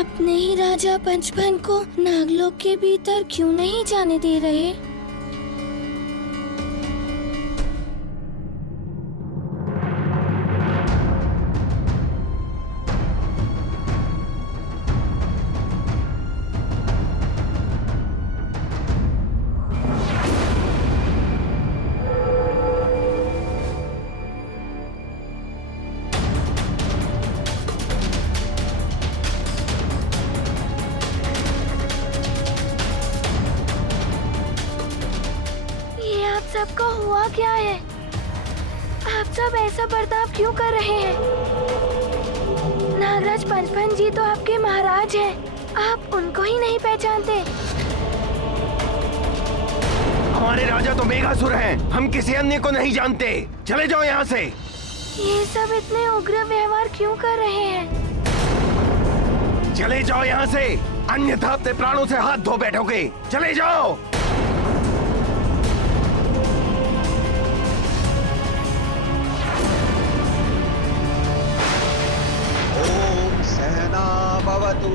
अपने ही राजा पंचभन को नागलोक के भीतर क्यों नहीं जाने दे रहे? सबका हुआ क्या है? आप सब ऐसा बर्ताव क्यों कर रहे हैं? नागराज पंचभन जी तो आपके महाराज हैं। आप उनको ही नहीं पहचानते? हमारे राजा तो मेघासुर हैं। हम किसी अन्य को नहीं जानते। चले जाओ यहाँ से। ये सब इतने उग्र व्यवहार क्यों कर रहे हैं? चले जाओ यहाँ से, अन्यथा अपने प्राणों से हाथ धो बैठोगे। चले जाओ। भवतु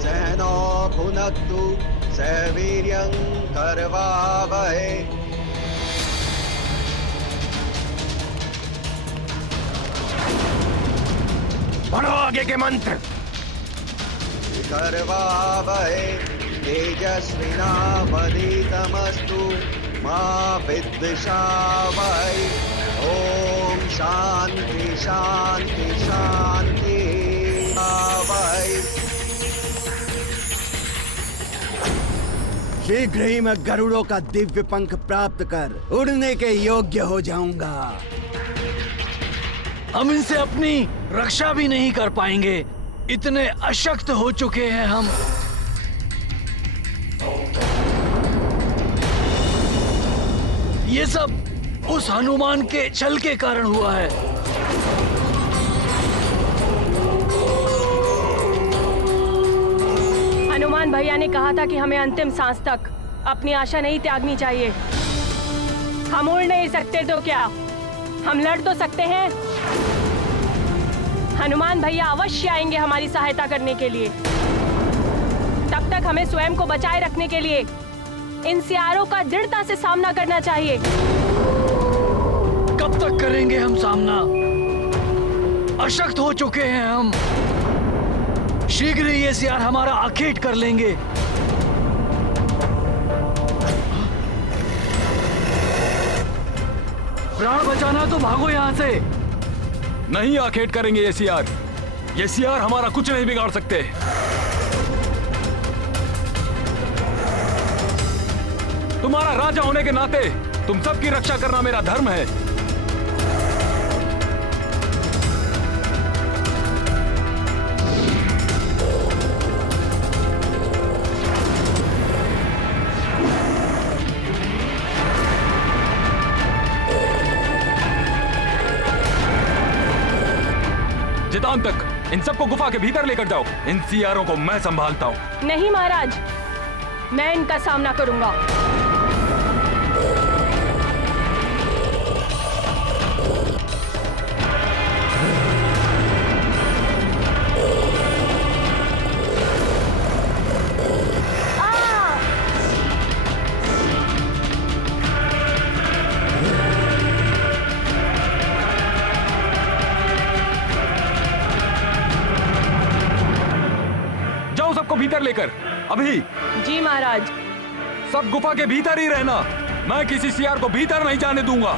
सहनो भुनक्तु सवीर्यं करवावहै। पढ़ो आगे के मंत्र। करवावहै तेजस्विनावधीतमस्तु मा विद्विषावहै। ओम शांति शांति शांति। शीघ्र ही मैं गरुड़ों का दिव्य पंख प्राप्त कर उड़ने के योग्य हो जाऊंगा। हम इनसे अपनी रक्षा भी नहीं कर पाएंगे। इतने अशक्त हो चुके हैं हम। ये सब उस हनुमान के छल के कारण हुआ है। हनुमान भैया ने कहा था कि हमें अंतिम सांस तक अपनी आशा नहीं त्यागनी चाहिए। हम उड़ नहीं सकते तो क्या, हम लड़ तो सकते हैं। हनुमान भैया अवश्य आएंगे हमारी सहायता करने के लिए। तब तक हमें स्वयं को बचाए रखने के लिए इन सियारों का दृढ़ता से सामना करना चाहिए। कब तक करेंगे हम सामना? अशक्त हो चुके हैं हम। शीघ्र ही ये सियार हमारा आखेट कर लेंगे। प्राण बचाना तो भागो यहाँ से। नहीं आखेट करेंगे ये सियार। ये सियार हमारा कुछ नहीं बिगाड़ सकते। तुम्हारा राजा होने के नाते तुम सबकी रक्षा करना मेरा धर्म है। जितान तक इन सबको गुफा के भीतर लेकर जाओ। इन सियारों को मैं संभालता हूँ। नहीं महाराज, मैं इनका सामना करूंगा। सबको भीतर लेकर अभी। जी महाराज। सब गुफा के भीतर ही रहना। मैं किसी सियार को भीतर नहीं जाने दूंगा।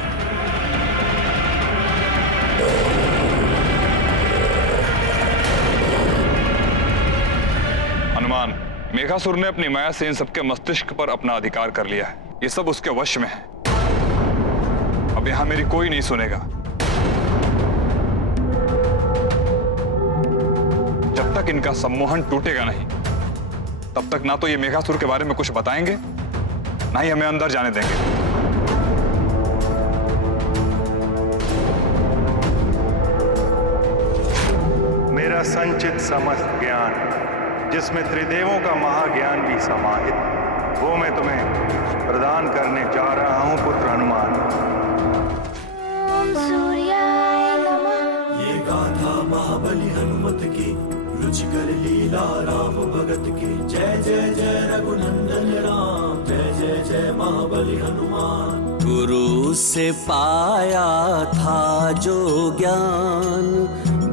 हनुमान, मेघासुर ने अपनी माया से इन सबके मस्तिष्क पर अपना अधिकार कर लिया है। ये सब उसके वश में है। अब यहां मेरी कोई नहीं सुनेगा। जब तक इनका सम्मोहन टूटेगा नहीं, तब तक ना तो ये मेघासुर के बारे में कुछ बताएंगे, ना ही हमें अंदर जाने देंगे। मेरा संचित समस्त ज्ञान, जिसमें त्रिदेवों का महाज्ञान भी समाहित, वो मैं तुम्हें प्रदान करने जा रहा हूं पुत्र हनुमान। ओम सूर्याय नमः। ये गाथा महाबली हनुमत की रुचिकर कर लीला राम भगत की जय जय जय रघुनंदन राम जय जय जय महाबली हनुमान। गुरु से पाया था जो ज्ञान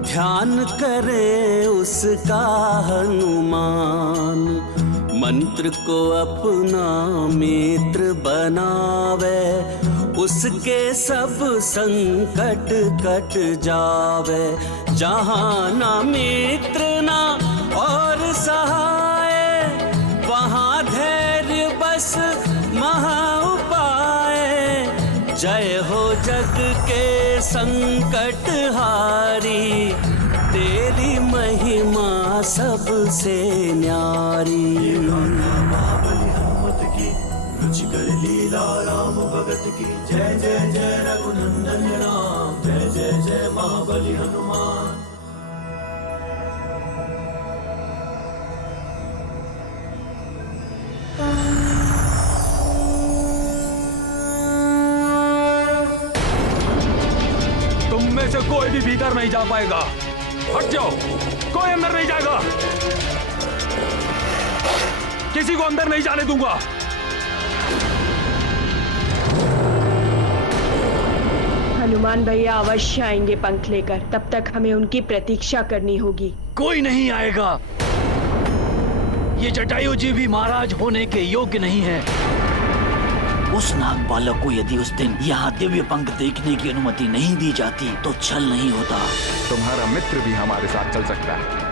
ध्यान करे उसका हनुमान। मंत्र को अपना मित्र बनावे उसके सब संकट कट जावे। जहाँ ना मित्र ना और सहाय वहाँ धैर्य बस महा उपाय। जय हो जग के संकट हारी तेरी महिमा सबसे न्यारी। महाबली हनुमत की रुच कर लीला राम भगत की जय जय जय रघुनंदन राम जय जय जय महाबली हनुमान। तुम में से कोई भी भीतर नहीं जा पाएगा। हट जाओ, कोई अंदर नहीं जाएगा। किसी को अंदर नहीं जाने दूंगा। हनुमान भैया अवश्य आएंगे पंख लेकर, तब तक हमें उनकी प्रतीक्षा करनी होगी। कोई नहीं आएगा। ये जटायु जी भी महाराज होने के योग्य नहीं है। उस नाग बालक को यदि उस दिन यहाँ दिव्य पंख देखने की अनुमति नहीं दी जाती तो छल नहीं होता। तुम्हारा मित्र भी हमारे साथ चल सकता है।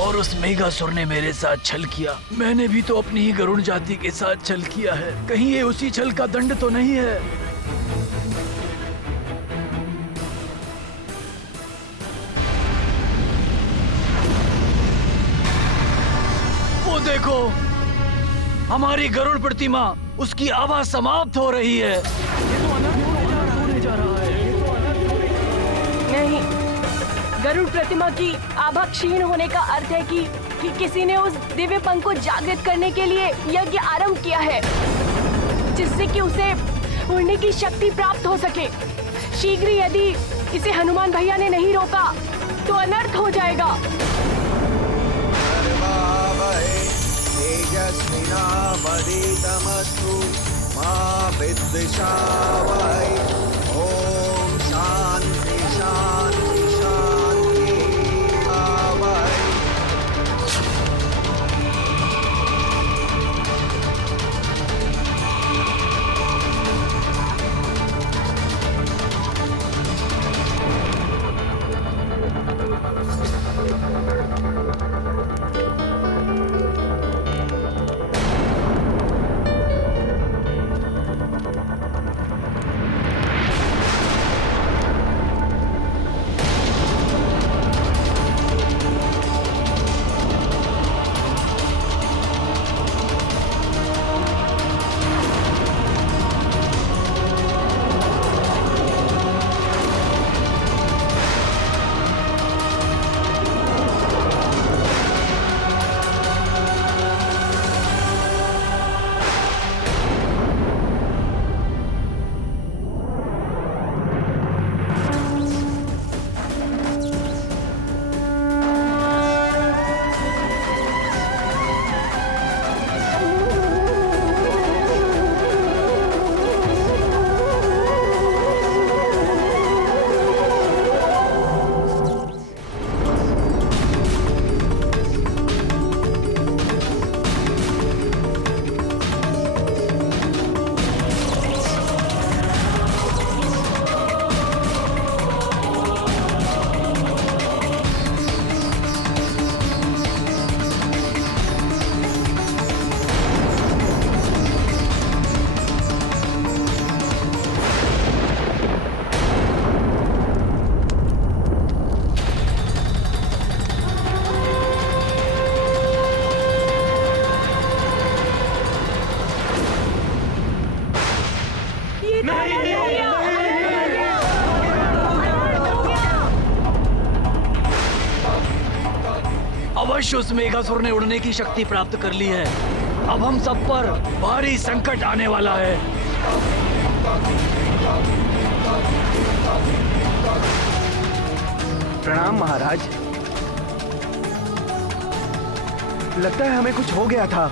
और उस मेघासुर ने मेरे साथ छल किया। मैंने भी तो अपनी ही गरुड़ जाति के साथ छल किया है। कहीं ये उसी छल का दंड तो नहीं है? वो देखो, हमारी गरुड़ प्रतिमा, उसकी आभा समाप्त हो रही है। ये तो अनर्थ होने जा रहा है। नहीं, गरुड़ प्रतिमा की आभा क्षीण होने का अर्थ है कि किसी ने उस दिव्य पंख को जागृत करने के लिए यज्ञ आरंभ किया है, जिससे कि उसे उड़ने की शक्ति प्राप्त हो सके। शीघ्र यदि इसे हनुमान भैया ने नहीं रोका तो अनर्थ हो जाएगा। तेजस्विनावधीतमस्तु मा विद्विषावहै। ओम शांति शांति शांति आवहै। अवश्य उस मेघासुर ने उड़ने की शक्ति प्राप्त कर ली है। अब हम सब पर भारी संकट आने वाला है। प्रणाम महाराज। लगता है हमें कुछ हो गया था,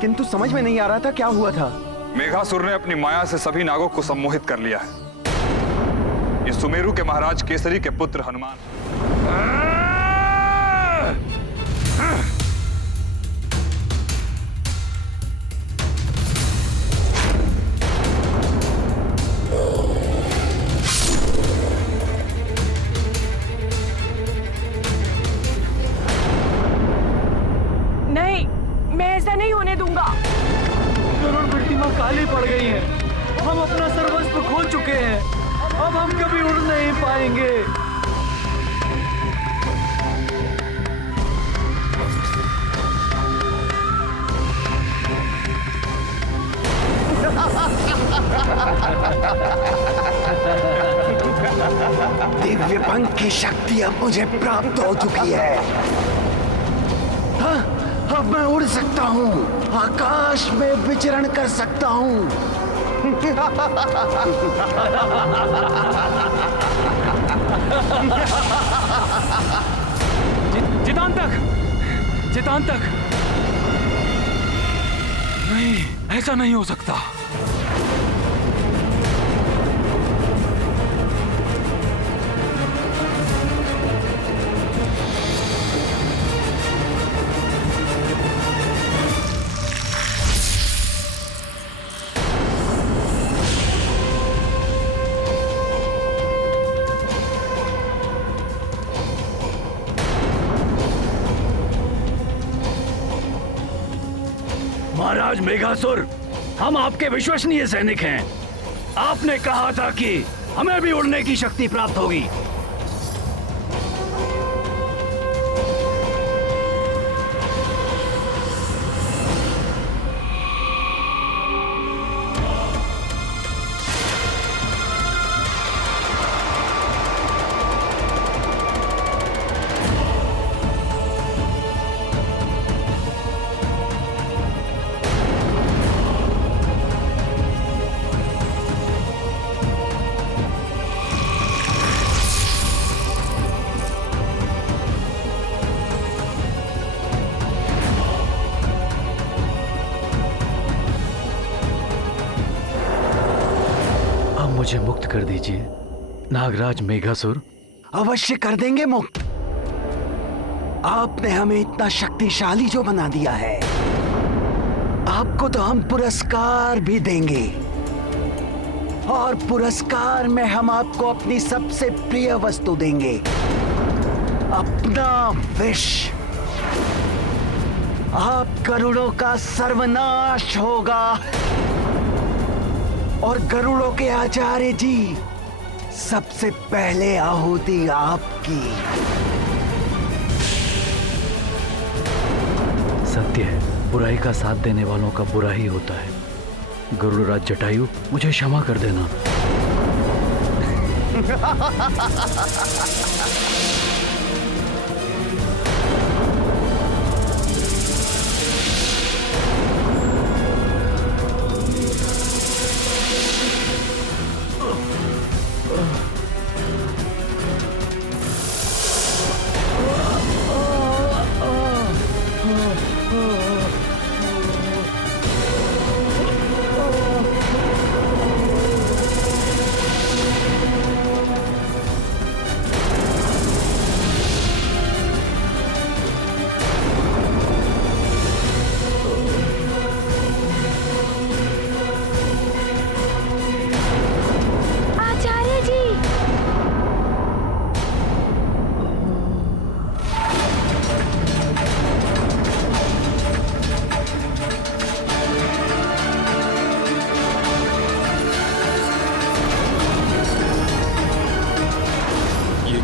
किंतु समझ में नहीं आ रहा था क्या हुआ था। मेघासुर ने अपनी माया से सभी नागों को सम्मोहित कर लिया है। ये सुमेरु के महाराज केसरी के पुत्र हनुमान। नहीं, मैं ऐसा नहीं होने दूंगा। गरुड़ प्रतिमा काली पड़ गई है। हम अपना सर्वस्व खो चुके हैं। अब हम कभी उड़ नहीं पाएंगे। दिव्य पंख की शक्ति अब मुझे प्राप्त हो चुकी है। हाँ, अब मैं उड़ सकता हूँ, आकाश में विचरण कर सकता हूँ। चितांतक, चितांतक, नहीं, ऐसा नहीं हो सकता। महाराज मेघासुर, हम आपके विश्वसनीय सैनिक हैं। आपने कहा था कि हमें भी उड़ने की शक्ति प्राप्त होगी। मुझे मुक्त कर दीजिए नागराज मेघासुर। अवश्य कर देंगे मुक्त। आपने हमें इतना शक्तिशाली जो बना दिया है, आपको तो हम पुरस्कार भी देंगे। और पुरस्कार में हम आपको अपनी सबसे प्रिय वस्तु देंगे, अपना विष। आप गरुड़ों का सर्वनाश होगा और गरुड़ों के आचार्य जी सबसे पहले आहुति आपकी। सत्य है, बुराई का साथ देने वालों का बुरा ही होता है। गरुड़राज जटायु, मुझे क्षमा कर देना।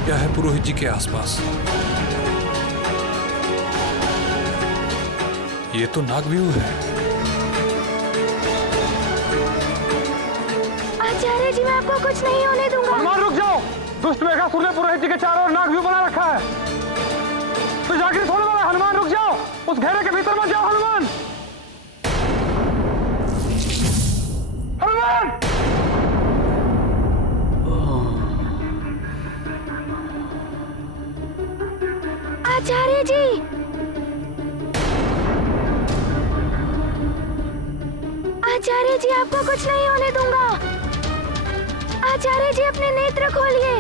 क्या है पुरोहित जी के आसपास? ये तो नागव्यूह है। आचार्य जी, मैं आपको कुछ नहीं होने दूंगा। हनुमान रुक जाओ। दुष्ट मेघासुर ने पुरोहित जी के चारों ओर नागव्यूह बना रखा है। तो जागृत होने वाला हनुमान रुक जाओ। उस घेरे के भीतर मत जाओ हनुमान। हनुमान! आचार्य जी, आचार्य जी, आपको कुछ नहीं होने दूंगा। आचार्य जी, अपने नेत्र खोलिए।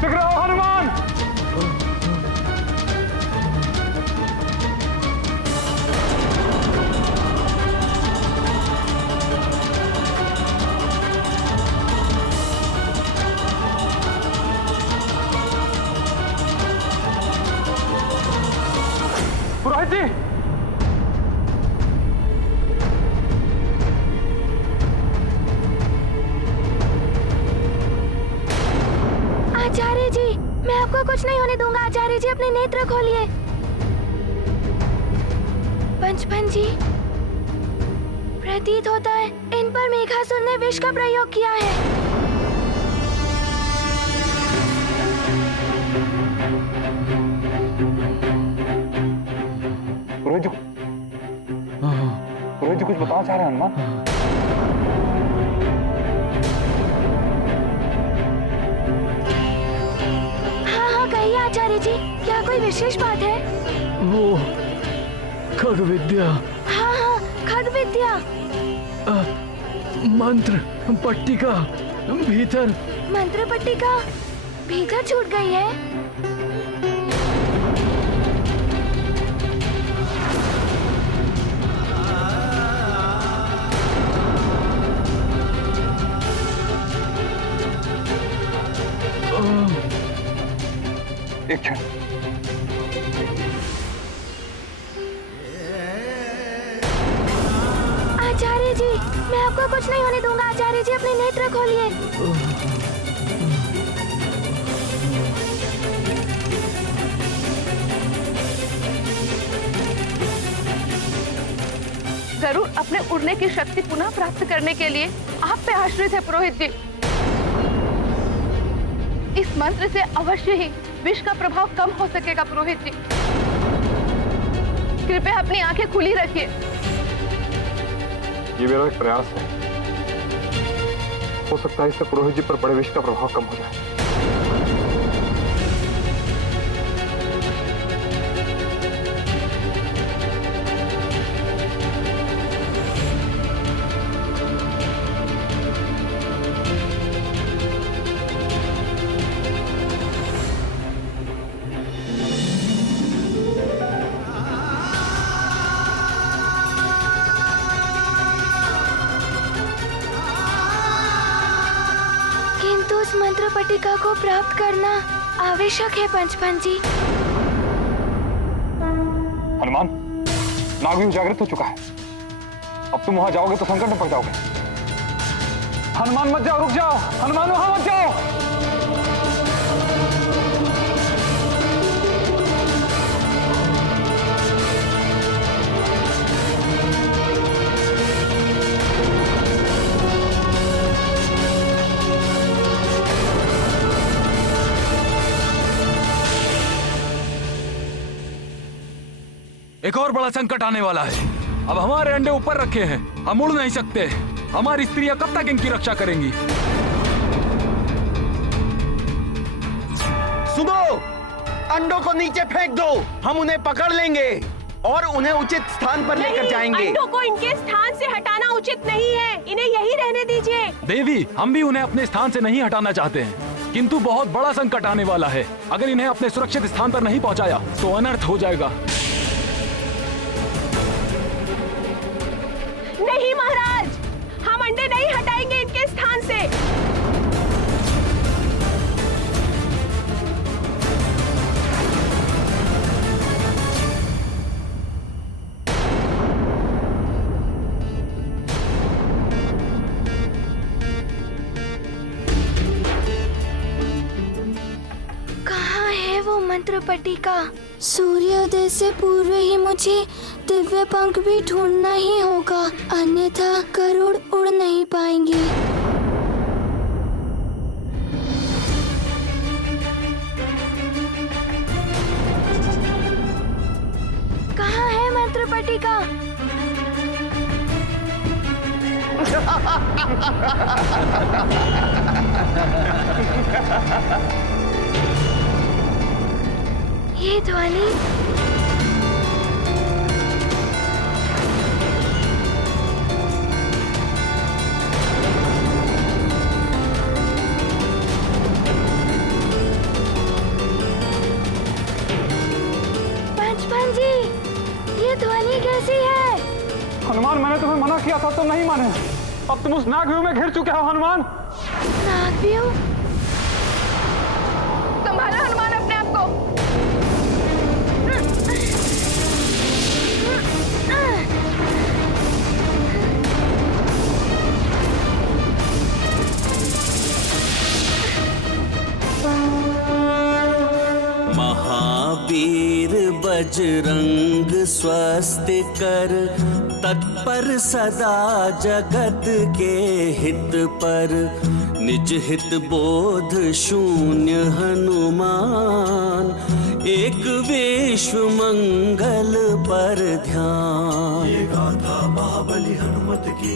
टिक रहो हनुमान! पुरोहित जी! आचार्य जी, मैं आपको कुछ नहीं होने दूंगा। आचार्य जी, अपने नेत्र खोलिए। पंचपन जी, प्रतीत होता है इन पर मेघासुर ने विष का प्रयोग किया है। पुरोहित जी कुछ बताना चाह रहे हैं हनुमान? हाँ, कहिए आचार्य जी, क्या कोई विशेष बात है? वो खग विद्या, हाँ, खग विद्या। मंत्र पट्टिका भीतर, मंत्र पट्टिका भीतर छूट गई है। एक क्षण। आचार्य जी, मैं आपको कुछ नहीं होने दूंगा। आचार्य जी, अपने नेत्र खोलिए। गरुड़ अपने उड़ने की शक्ति पुनः प्राप्त करने के लिए आप पे आश्रित है पुरोहित जी। इस मंत्र से अवश्य ही विष का प्रभाव कम हो सकेगा पुरोहित जी। कृपया अपनी आंखें खुली रखिए। ये मेरा एक प्रयास है। हो सकता है इससे पुरोहित जी पर बड़े विष का प्रभाव कम हो जाए। उस मंत्र पट्टिका को प्राप्त करना आवश्यक है पंचपन जी। हनुमान, नागवीर जागृत हो चुका है। अब तुम वहां जाओगे तो संकट में पड़ जाओगे। हनुमान मत जाओ, रुक जाओ। हनुमान वहां मत जाओ। एक और बड़ा संकट आने वाला है। अब हमारे अंडे ऊपर रखे हैं, हम उड़ नहीं सकते। हमारी स्त्रियां कब तक इनकी रक्षा करेंगी? सुनो, अंडों को नीचे फेंक दो, हम उन्हें पकड़ लेंगे और उन्हें उचित स्थान पर लेकर जाएंगे। अंडों को इनके स्थान से हटाना उचित नहीं है, इन्हें यही रहने दीजिए। देवी, हम भी उन्हें अपने स्थान से नहीं हटाना चाहते हैं, किंतु बहुत बड़ा संकट आने वाला है। अगर इन्हें अपने सुरक्षित स्थान पर नहीं पहुंचाया तो अनर्थ हो जाएगा। नहीं महाराज, हम अंडे नहीं हटाएंगे इनके स्थान से। कहाँ है वो मंत्र पट्टिका? सूर्योदय से पूर्व ही मुझे दिव्य पंख भी ढूंढना ही होगा, अन्यथा गरुड़ उड़ नहीं पाएंगे। कहाँ है मंत्र पट्टिका? ये ध्वनि पंचमन जी, ये ध्वनि कैसी है? हनुमान, मैंने तुम्हें मना किया था, तुम नहीं माने। अब तुम उस नागव्यूह में घिर चुके हो हनुमान। नागव्यूह? संभाला हनुमान अपने आप को। महावीर बजरंग स्वस्ति कर, तत्पर सदा जगत के हित पर, निज हित बोध शून्य हनुमान, एक विश्व मंगल पर ध्यान। ये गाथा महाबली हनुमत की,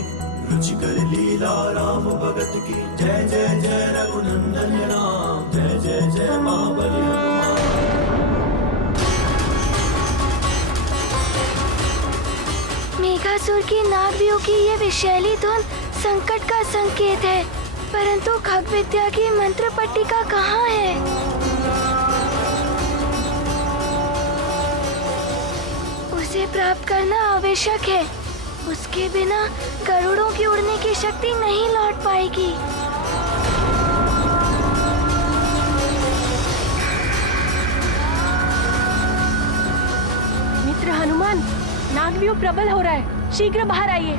रुचिकर लीला राम भगत की। जय जय जय रघुनंदन राम, जय जय जय महाबली हनुमान। मेघासुर की नागव्यूह की ये विशैली धुन संकट का संकेत है, परंतु खग विद्या की मंत्र पट्टिका कहाँ है? उसे प्राप्त करना आवश्यक है। उसके बिना गरुड़ों की उड़ने की शक्ति नहीं लौट पाएगी। मित्र हनुमान, नागव्यूह प्रबल हो रहा है, शीघ्र बाहर आइए,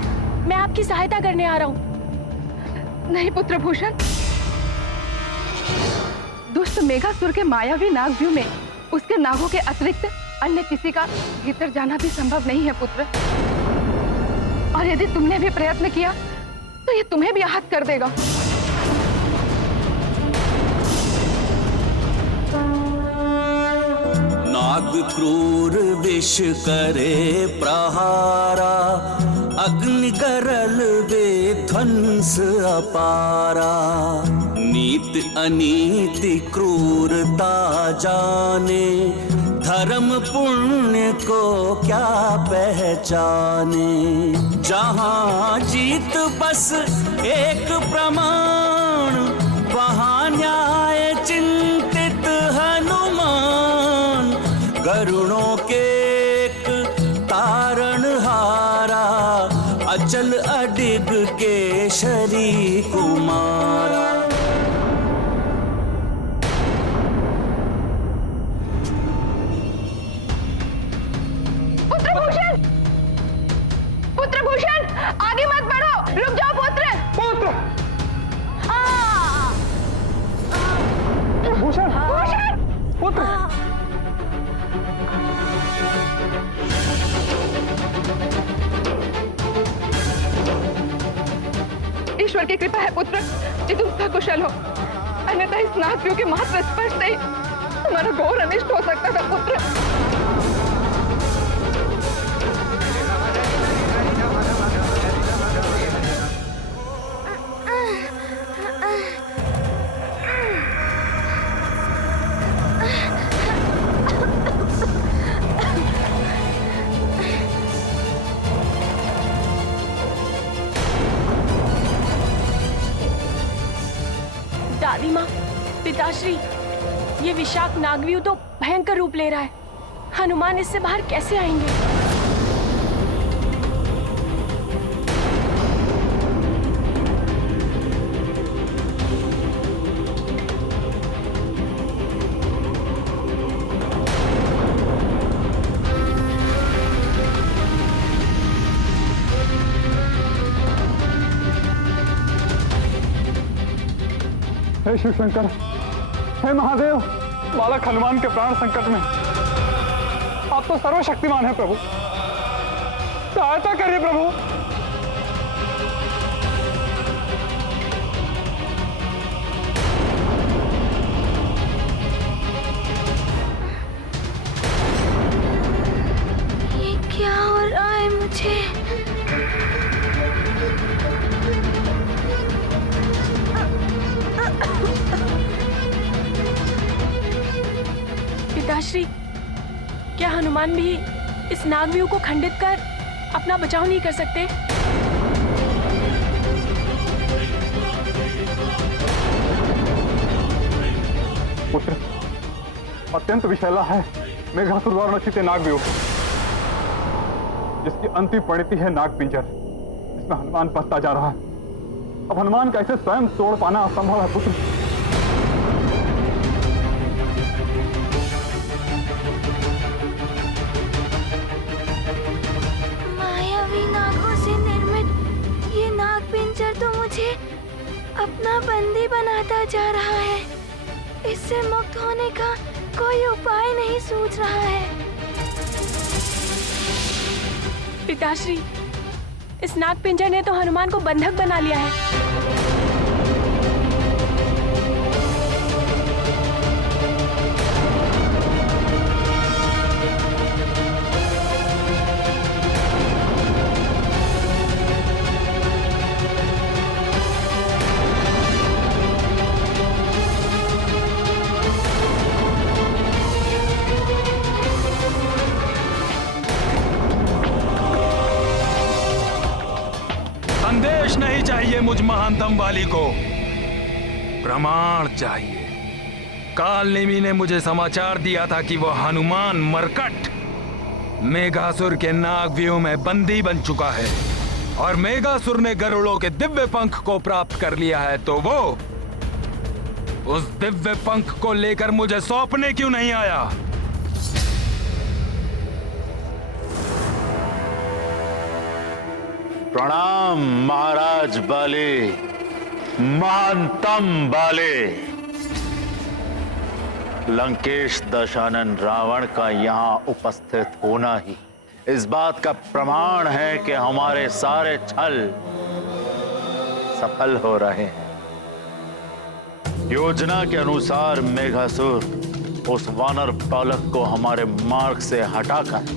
मैं आपकी सहायता करने आ रहा हूँ। नहीं पुत्र भूषण, दुष्ट मेघासुर के मायावी नागव्यूह में उसके नागों के अतिरिक्त अन्य किसी का भीतर जाना भी संभव नहीं है पुत्र। और यदि तुमने भी प्रयत्न किया तो ये तुम्हें भी आहत कर देगा। नाग क्रूर विष करे प्रहारा, अग्नि करल वे ध्वंस अपारा। नीत अनीति क्रूरता जाने, धर्म पुण्य को क्या पहचाने। जहाँ जीत बस एक प्रमाण, वहाँ न्याय चिंतित हनुमान। गरुड़ों के एक तारण हारा, अचल अडिग केशरी कुमारा। पुत्र भूषण, आगे मत बढ़ो, रुक जाओ पुत्र। पुत्र भूषण, भूषण, पुत्र। ईश्वर की कृपा है पुत्र कि तुम सकुशल हो, अन्यथा इस नागव्यूह के महत्व स्पर्श से तुम्हारा घोर अनिष्ट हो सकता था पुत्र। दादी माँ, पिताश्री, ये विषाक्त नागव्यूह तो भयंकर रूप ले रहा है। हनुमान इससे बाहर कैसे आएंगे? हे शिव शंकर, हे महादेव, बालक हनुमान के प्राण संकट में। आप तो सर्वशक्तिमान है प्रभु, सहायता करिए प्रभु। ये क्या हो रहा है मुझे? पिताश्री, क्या हनुमान भी इस नागव्यूह को खंडित कर अपना बचाव नहीं कर सकते? पुत्र, अत्यंत विषैला है मेघासुर द्वारा रचित नागव्यूह, जिसकी अंतिम परिणति है नागपिंजर, जिसमें हनुमान फंसता जा रहा है। अब हनुमान का इसे स्वयं तोड़ पाना असंभव है पुत्र। मायावी नागों से निर्मित ये नागपिंजर तो मुझे अपना बंदी बनाता जा रहा है। इससे मुक्त होने का कोई उपाय नहीं सूझ रहा है। पिताश्री, इस नागपिंजर ने तो हनुमान को बंधक बना लिया है। संदेश नहीं चाहिए मुझ महानतम वाली को, प्रमाण चाहिए। कालनेमी ने मुझे समाचार दिया था कि वो हनुमान मरकट मेघासुर के नागव्यूह में बंदी बन चुका है और मेघासुर ने गरुड़ों के दिव्य पंख को प्राप्त कर लिया है, तो वो उस दिव्य पंख को लेकर मुझे सौंपने क्यों नहीं आया? प्रणाम महाराज बाले, महानतम बाले। लंकेश दशानन रावण का यहाँ उपस्थित होना ही इस बात का प्रमाण है कि हमारे सारे छल सफल हो रहे हैं। योजना के अनुसार मेघासुर उस वानर बालक को हमारे मार्ग से हटाकर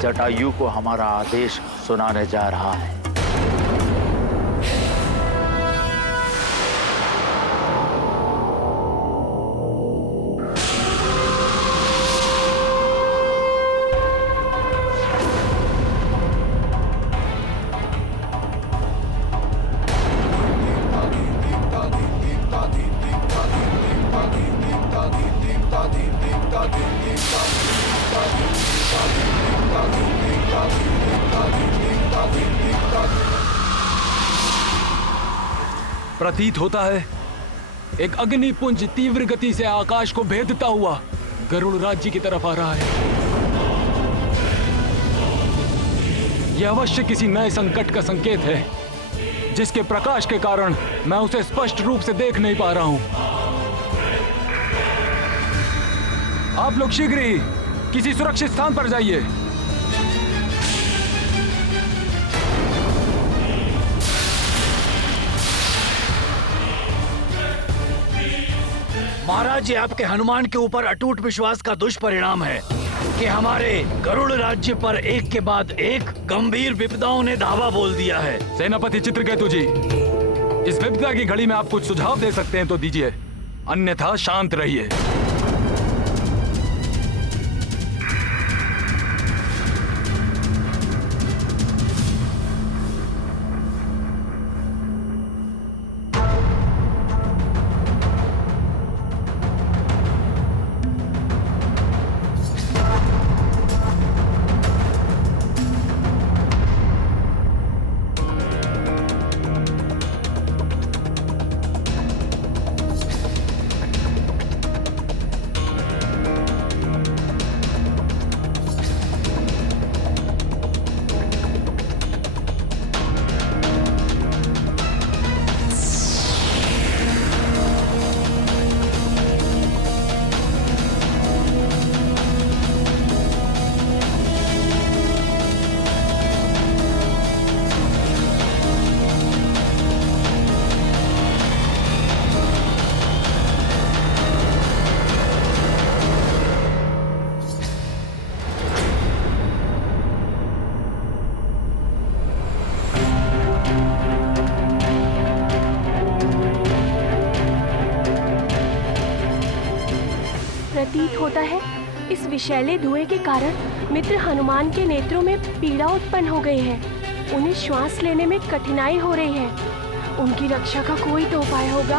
जटायु को हमारा आदेश सुनाने जा रहा है। प्रतीत होता है एक अग्निपुंज तीव्र गति से आकाश को भेदता हुआ गरुड़ राज्य की तरफ आ रहा है। यह अवश्य किसी नए संकट का संकेत है, जिसके प्रकाश के कारण मैं उसे स्पष्ट रूप से देख नहीं पा रहा हूं। आप लोग शीघ्र ही किसी सुरक्षित स्थान पर जाइए। महाराज, ये आपके हनुमान के ऊपर अटूट विश्वास का दुष्परिणाम है कि हमारे गरुड़ राज्य पर एक के बाद एक गंभीर विपदाओं ने धावा बोल दिया है। सेनापति चित्रकेतु जी, इस विपदा की घड़ी में आप कुछ सुझाव दे सकते हैं तो दीजिए, अन्यथा शांत रहिए। प्रतीत होता है इस विषैले धुएं के कारण मित्र हनुमान के नेत्रों में पीड़ा उत्पन्न हो गई है। उन्हें श्वास लेने में कठिनाई हो रही है। उनकी रक्षा का कोई तो उपाय होगा।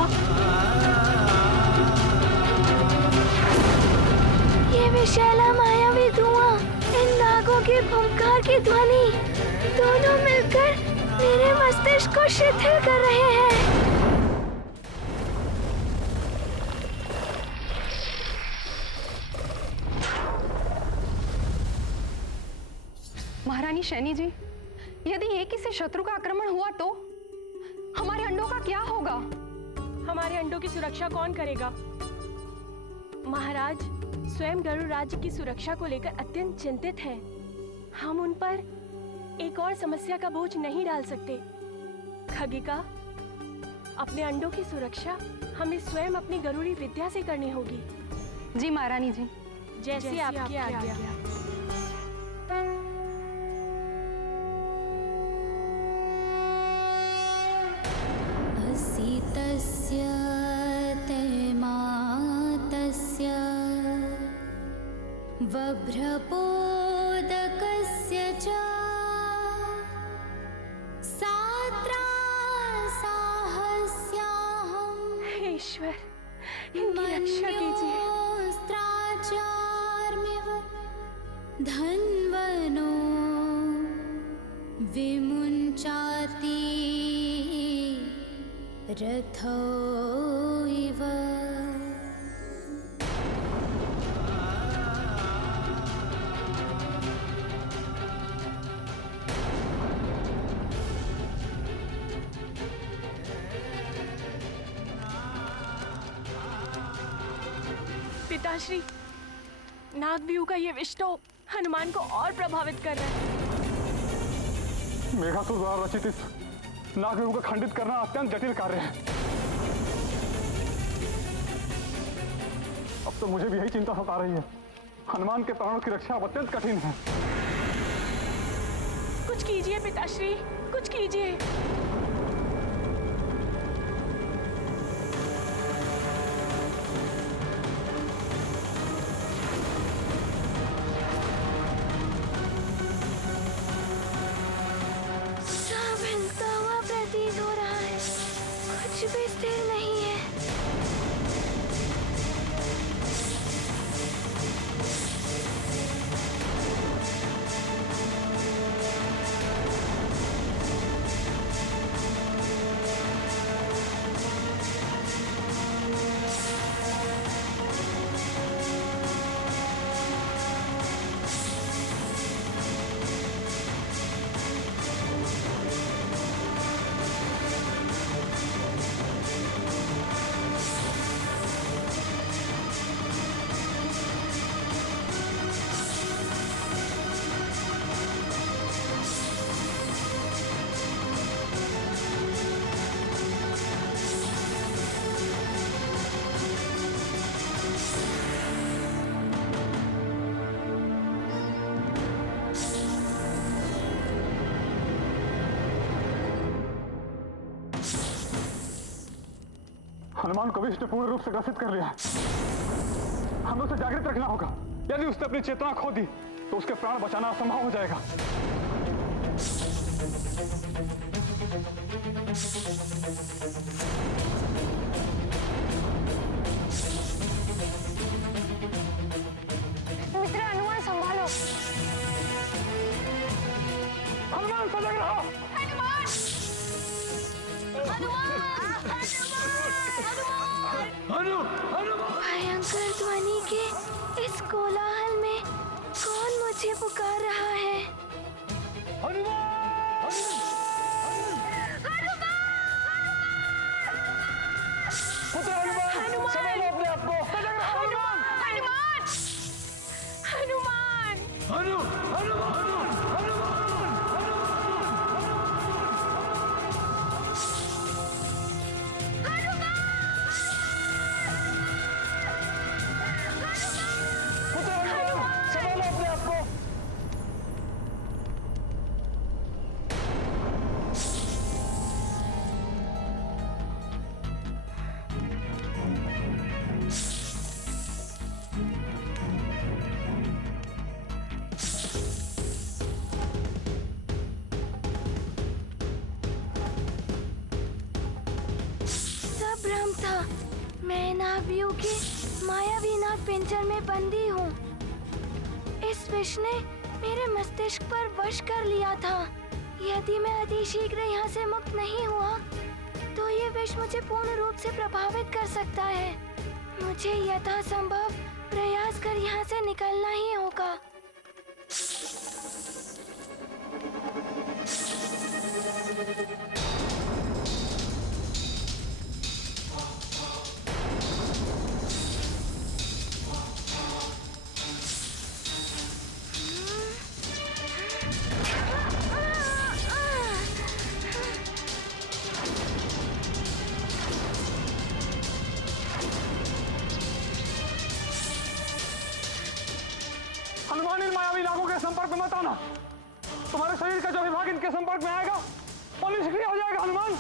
ये विशैला मायावी धुआं, इन नागों की फुंकार की ध्वनि, दोनों मिलकर मेरे मस्तिष्क को शिथिल कर रहे हैं। महारानी शैनी जी, यदि ये किसी शत्रु का आक्रमण हुआ तो हमारे अंडों का क्या होगा? हमारे अंडों की सुरक्षा कौन करेगा? महाराज स्वयं गरुड़ राज्य की सुरक्षा को लेकर अत्यंत चिंतित हैं। हम उन पर एक और समस्या का बोझ नहीं डाल सकते। खगिका, अपने अंडों की सुरक्षा हमें स्वयं अपनी गरुड़ी विद्या से करनी होगी। जी महारानी जी, जैसी आपकी आज्ञा। तस्य तैमातस्य वभ्रपोदकस्य च साहस्याहं। ईश्वर, इनकी रक्षा कीजिए। मन्योऽस्त्राचार्मिव धन्वनो विमुञ्चाति रथो इव। पिताश्री, नागव्यूह का ये विष तो हनुमान को और प्रभावित कर रहा है। मेघासुर द्वारा रचित इस नागव्यूह को खंडित करना अत्यंत जटिल कार्य है। अब तो मुझे भी यही चिंता सता रही है। हनुमान के प्राणों की रक्षा अब अत्यंत कठिन है। कुछ कीजिए पिताश्री, कुछ कीजिए। कुछ भी स्थिर नहीं है। हनुमान को विष्णु पूर्ण रूप से ग्रसित कर लिया है। हमें उसे जागृत रखना होगा। यदि उसने अपनी चेतना खो दी तो उसके प्राण बचाना असंभव हो जाएगा। मित्र हनुमान संभालो। हनुमान सजग रहो। हनुमान! भयंकर ध्वनि के इस कोलाहल में कौन मुझे पुकार रहा है? नाभियों के मायावी नाग पिंजर में बंदी हूँ। इस विष ने मेरे मस्तिष्क पर वश कर लिया था। यदि मैं अतिशीघ्र यहाँ से मुक्त नहीं हुआ तो ये विष मुझे पूर्ण रूप से प्रभावित कर सकता है। मुझे यथासंभव प्रयास कर यहाँ से निकलना ही होगा। हनुमान, इन मायावी नागों के संपर्क में मत आना। तुम्हारे शरीर का जो विभाग इनके संपर्क में आएगा वो निष्क्रिय हो जाएगा। हनुमान,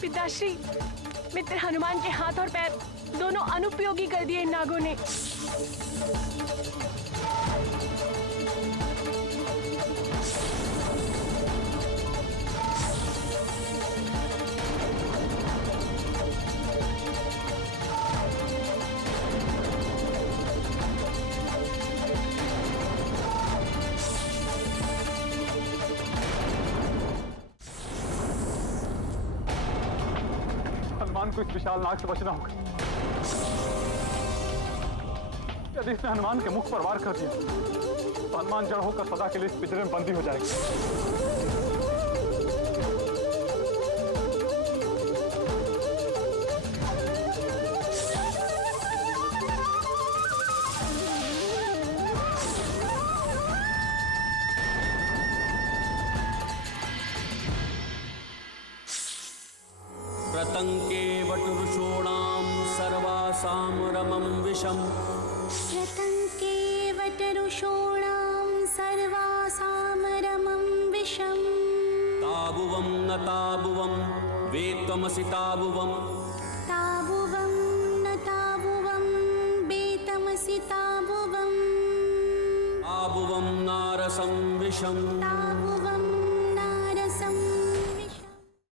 पिताश्री, मित्र हनुमान के हाथ और पैर दोनों अनुपयोगी कर दिए इन नागों ने। हनुमान को इस विशाल नाग से बचना होगा। यदि इसने हनुमान के मुख पर वार कर दिया तो हनुमान जड़ होकर सदा के लिए इस पिंजरे में बंदी हो जाएगी। प्रतंके वटुरुषोणां सर्वासां रमं विषम्। प्रतंके वटरुषोणां सर्वासां रमं विषम्। ताबुवं न ताबुवं वेत्वमसि ताबुवं। ताबुवं न ताबुवं वेत्वमसि ताबुवं। ताबुवं नारसं विषम्।